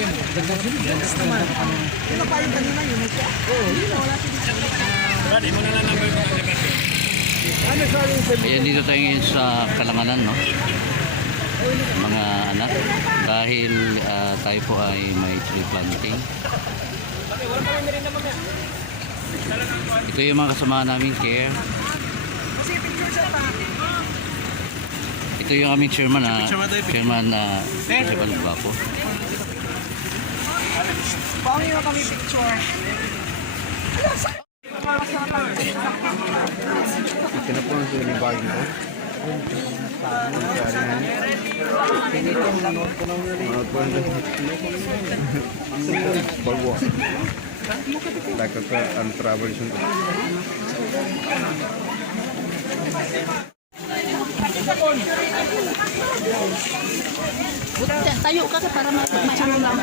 mo? Ganda naman. Sino pa yung kanina yun? Oo, yun na wala Brad, imo na lang number ko ang. Ano sorry yung sabi? Ayan dito tayo ngayon sa Kalanganan, no? Mga anak, dahil ah, tayo po ay may tree planting. Ito yung mga kasama namin care. Ito yung aming chairman na chairman na Eh? Jebal Guapo. Paano yung kami picture? Pinapunan sila ni Bagyo ko. Balwa. Like a travel siya. Tayo ka para ma-ano lang.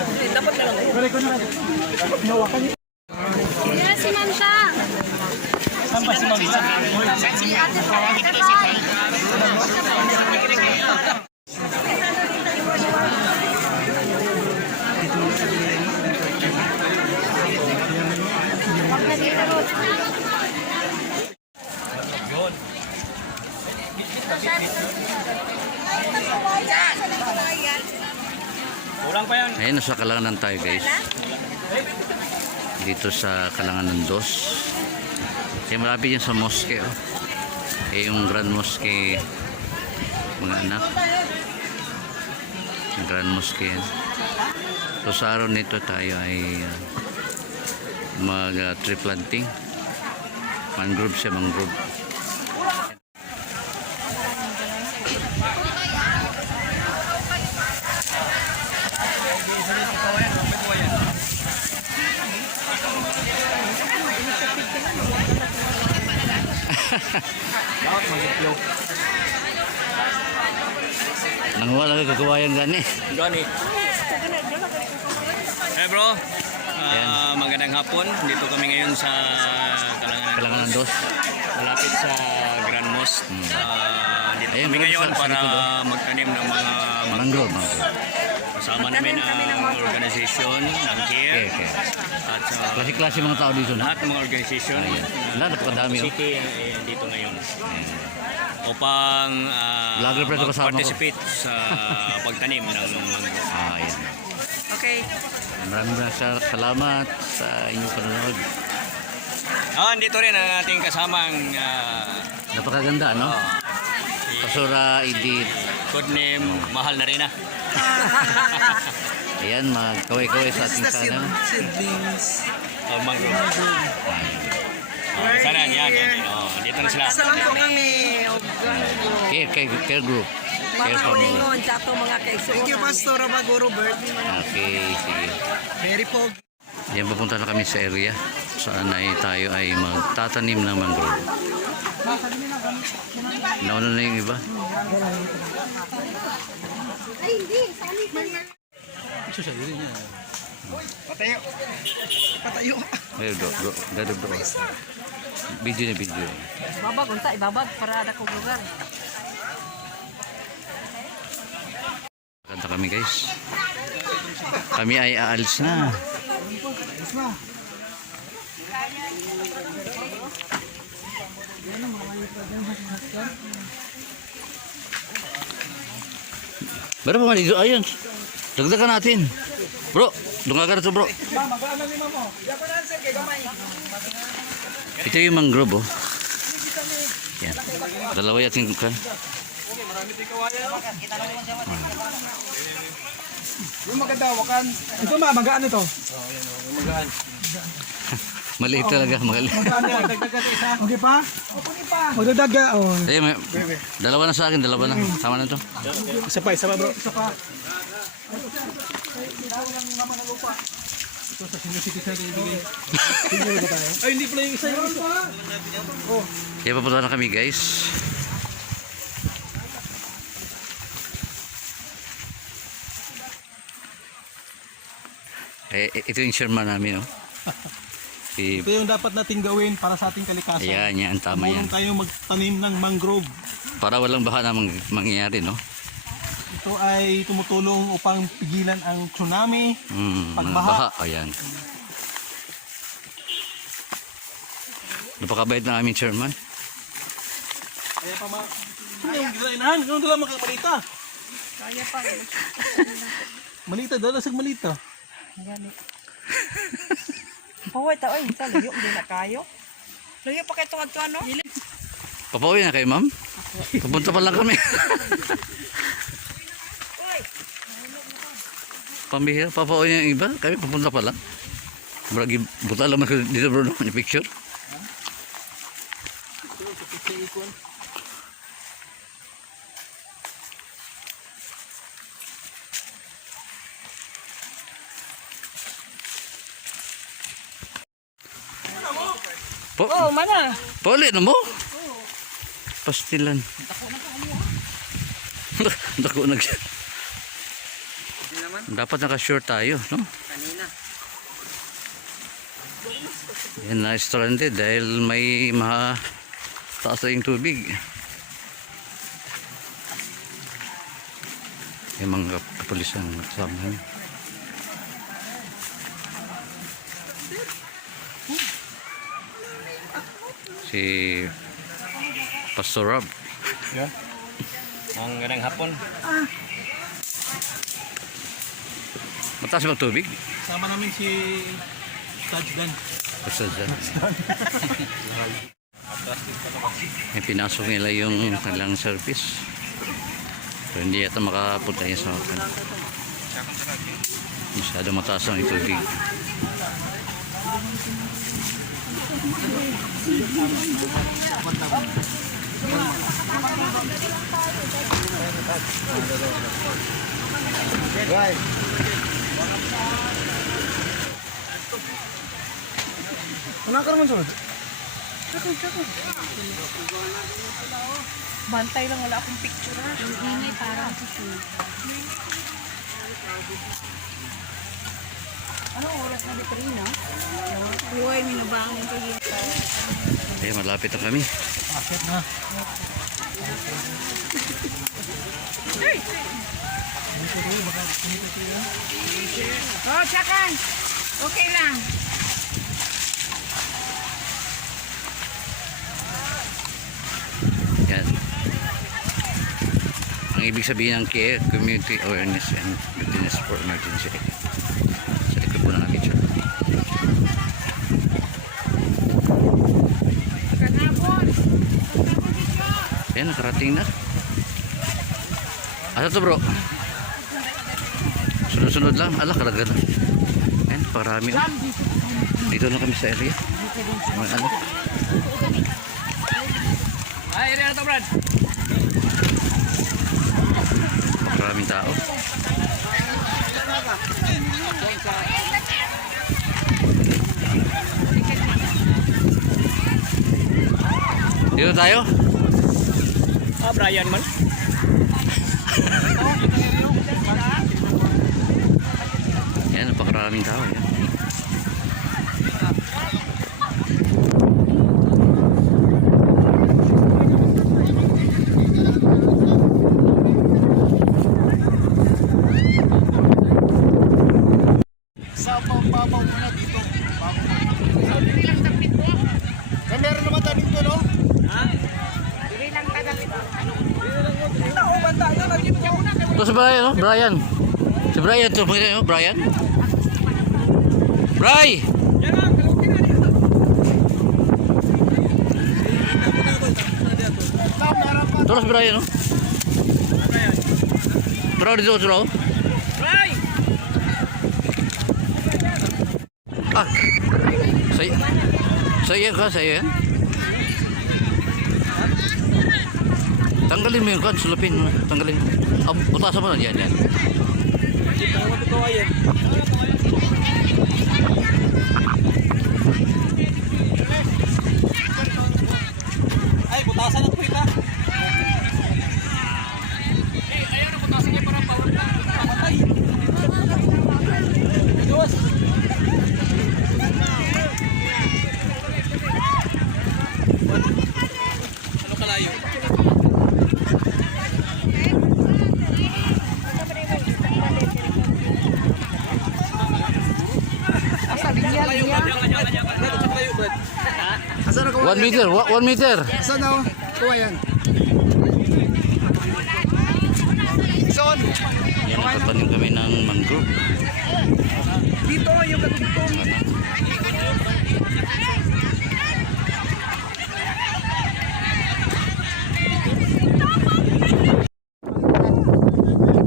Yes, si Manta. Si Ate Ate Pag Ayan, nasa Kalanganan tayo guys. Dito sa Kalanganan 2. Kaya malapit yan sa mosque. Oh. Eh, yung Grand Mosque, mga anak. Yung Grand Mosque yan. So sa araw nito tayo ay uh, mag uh, planting. Mangrove siya, mangrove. Nanguha lang kagawayan gani. Johnny. Hey bro. Ah, magandang hapon. Dito kami ngayon sa Kalanganan. Kalanganan 2. Malapit sa Grand Mosque. Ah, dito Ayun, kami ngayon sa- sa para likod, oh. magtanim ng mga Mangrove. Kasama namin ang organisasyon ng CARE Okay, okay. at sa Klase-klase mga tao dito na. lahat ng mga organisasyon Ayan. Wala, napakadami, oh. City eh, dito ngayon upang ah, Vlogger pa ito kasama ko. mag-participate sa pagtanim ng mango. Ah, ayan. Okay. Maraming maraming sa- salamat sa inyong panonood. Ah, dito rin ang ating kasamang ah, Napakaganda, no? si Pasura, Edith. codename Mahal na rin ah. Ayan, magkaway-kaway sa ating sana. Siblings. Oh, mango. Oh, sana yan, yan. Oh, dito na sila. Sa lang po kami, Care, care, care group. Care family. sa. Thank you, Pastor Amaguro Robert. Okay, sige. Very pog. Yan, papunta na kami sa area. Saan ay tayo ay magtatanim ng mangrove. Nauna na yung iba. Patayo. Patayo. Ayun, do, do, do, do, do. Video na video. Babag, unta, ibabag para ada kong lugar. Kanta kami guys. Kami ay aalis na. Meron pa man dito. Ayun. Dagdagan natin. Bro, dungagan na to bro. Ito yung mangrove oh. Yan. Dalawa yating kan. Yung maganda, wakan. Ito ma, magaan ito. Maliit talaga, maliit. Okay pa? Magdadag ka. Oh. Eh, may, dalawa na sa akin, dalawa na. Tama na to. Isa pa, isa pa bro. Isa pa. Ay, hindi pala yung isa yun. Kaya papunta na kami guys. Eh, eh, ito yung Sherman namin, oh. Si, Ito yung dapat nating gawin para sa ating kalikasan. ayan, yan, tama yan. Tumulong tayo magtanim ng mangrove. Para walang baka na mang, mangyayari, no? Ito ay tumutulong upang pigilan ang tsunami. Mm, Pagbaha. baha. Ayan. Napakabait na aming chairman. Kaya pa ma... Ano yung ginainahan? Ano dala mga malita? Kaya pa. Malita, dala sa malita. Paway ta oy, sa luyo di na kayo. Luyo pa kay tungad to ano? Papauwi na kayo, ma'am? Papunta pa lang kami. Pambihira, papauwi na yung iba. Kami papunta pa lang. Bragi, buta lang ko dito bro? Yung picture. Po, Oh, mana? pauli na mo? Pastilan. Dako nag Dapat naka-short tayo, no? Kanina. Yan na stranded dahil may ma taas na yung tubig. Yung mga kapulisan kasama niya. Si Pastor Rob. Ang ganang hapon. Mataas ba ang tubig? Sama namin si Taj Dan. Basta dyan. May pinasok nila yung kanilang service. So hindi yata makapunta yun sa akin. Masyado mataas ang tubig. Wala ka naman sunod. Bantay lang wala akong picture ha. Ang ingay parang susunod. Anong oras na dito rin, no? Huwag, minubangin ko yun. Eh, malapit na kami. Akit na. Oh, tsakan! Okay lang. Yan. Ang ibig sabihin ng CARE, Community Awareness and Readiness for Emergency. Sa likod po ng church. Kanapon! Yan, nakarating na. Asa to bro? Sunod-sunod lang. Ala, karaga na. Yan, parami. oh. Dito na kami sa area. Mga ano. Ay, rin to, Brad. Maraming tao. Dito tayo? Ah, Brian man. Yan, napakaraming tao. Yan. Sa pambabaw mo na dito. Eh, meron naman tayo dito, no? Ito si Brian, no? Brian. Si Brian. Pakita nyo, Brian. Ito na si Brian, no? Bro, dito, bro. Bray! Ah! Saya. Saya ka, saya. Tanggalin mo yung kan, sulupin mo. Tanggalin. Ah, butasan mo na yan, yan. Ay, butasan ang puwita. Eh, ayaw na putasin niya para bawal na. Patay. Diyos. Ano kalayo? One meter, one meter. Saan daw? Kuha yan. Son! Yan, nagtatanim kami ng mangrove. Dito yung katutong.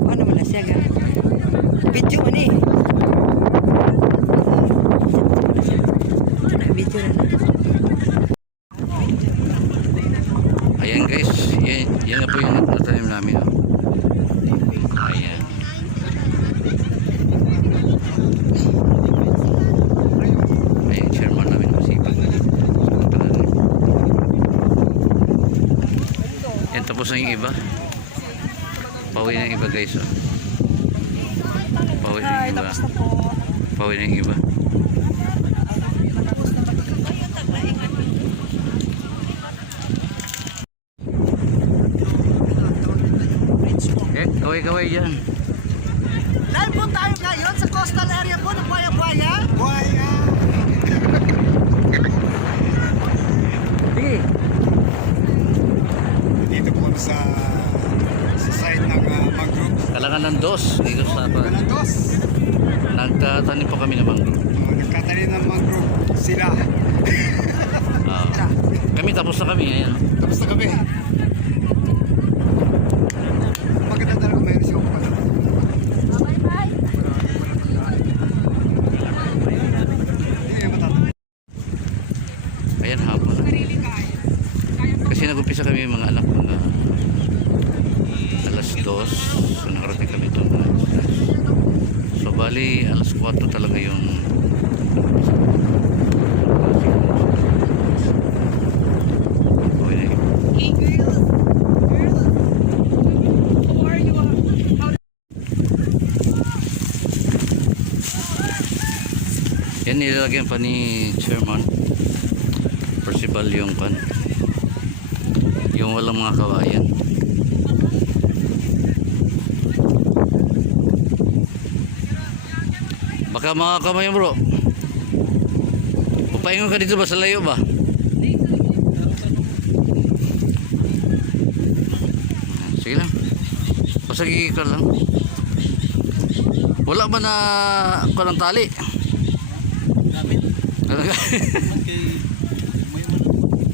Ano man na siya ga? Video man eh. Video na. Ayan guys, yan, yan na po yung natanim namin. Oh. Ayan. Ayan, chairman namin masipag. Yan, tapos na yung iba. Pauwi na yung iba guys. Oh. Pauwi na yung iba. na. Pauwi na yung iba. Kaway-kaway dyan. Dahil po tayo ngayon sa coastal area po ng Buaya-Buaya. Buaya! Sige. Dito po sa sa site ng uh, mangrove. Kalangan ng dos dito sa Kalandos. Nagtatanim po kami ng mangrove. Uh, nagkatanim ng mangrove sila. Ah. kami tapos na kami. Ayan. Tapos na kami. Maganda talaga mayroon siya pala. Hindi matatapos. Ayan, hapon na. Kasi nag-umpisa kami mga anak mga alas dos. So nakarating kami doon. So bali, alas 4 talaga yung Uwi na yun. Yan nilalagyan pa ni chairman. Percival yung kan yung walang mga kawayan baka mga kamay bro. Papaingon ka dito ba? Sa layo ba? Sige lang. Pasagi ka lang. Wala ba na ka ng tali? Ano ka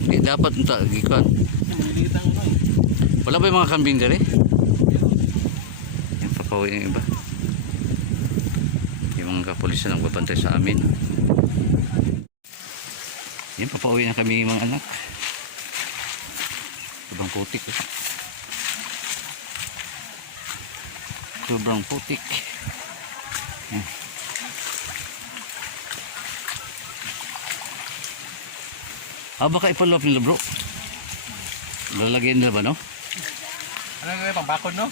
Di dapat unta gikan. Wala ba yung mga kambing dere? Yung papawi ng iba. Yung kapulis na nagbabantay sa amin. Yan, papauwi na kami mga anak. Sobrang putik. Eh. Sobrang putik. Yan. Ah, baka ipalop nila bro. Lalagyan nila ba, no? Ano nga pang bakod no?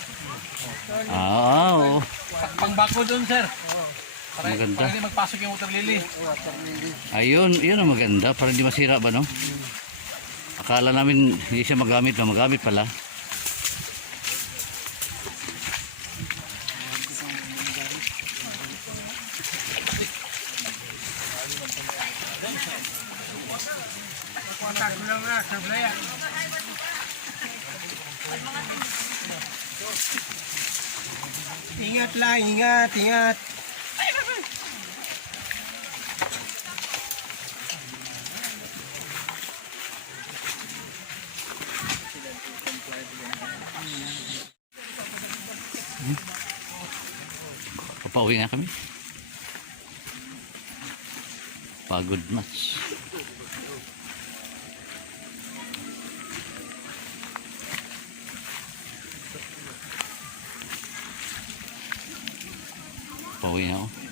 Ah, oo. Pang bakod doon sir. Maganda. hindi magpasok yung utang lili. Ayun, yun ang maganda. Para hindi masira ba, no? Akala namin hindi siya magamit na magamit pala. Ingat lang, ingat, ingat. Papauwi na kami. Pagod match. Pauwi na ako.